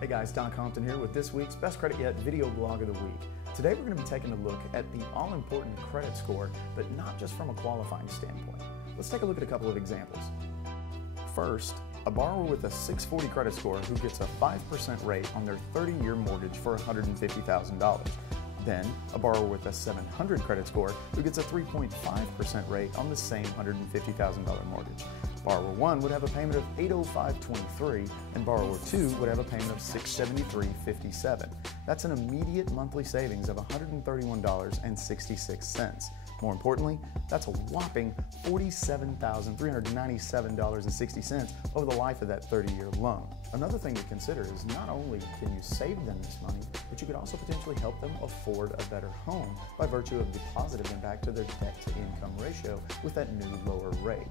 Hey guys, Don Compton here with this week's Best Credit Yet video blog of the week. Today we're going to be taking a look at the all-important credit score, but not just from a qualifying standpoint. Let's take a look at a couple of examples. First, a borrower with a 640 credit score who gets a 5% rate on their 30-year mortgage for $150,000. Then, a borrower with a 700 credit score who gets a 3.5% rate on the same $150,000 mortgage. Borrower 1 would have a payment of $805.23, and borrower 2 would have a payment of $673.57. That's an immediate monthly savings of $131.66. More importantly, that's a whopping $47,397.60 over the life of that 30-year loan. Another thing to consider is not only can you save them this money, but you could also potentially help them afford a better home by virtue of the positive impact to their debt-to-income ratio with that new lower rate.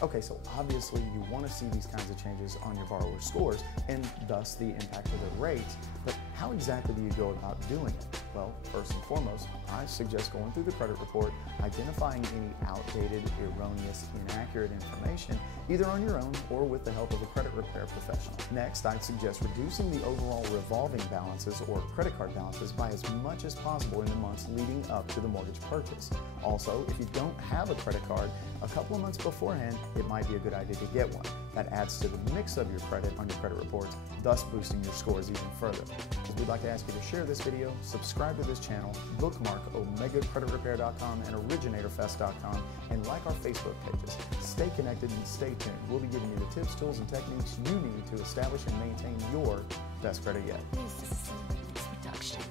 Okay, so obviously you want to see these kinds of changes on your borrower's scores and thus the impact of their rates, but how exactly do you go about doing it? Well, first and foremost, I suggest going through the credit report, identifying any outdated, erroneous, inaccurate information, either on your own or with the help of a credit repair professional. Next, I'd suggest reducing the overall revolving balances or credit card balances by as much as possible in the months leading up to the mortgage purchase. Also, if you don't have a credit card, a couple of months beforehand, it might be a good idea to get one. That adds to the mix of your credit on your credit reports, thus boosting your scores even further. We'd like to ask you to share this video, subscribe to this channel, bookmark OmegaCreditRepair.com and OriginatorFest.com, and like our Facebook pages. Stay connected and stay tuned. We'll be giving you the tips, tools, and techniques you need to establish and maintain your best credit yet. This is a production.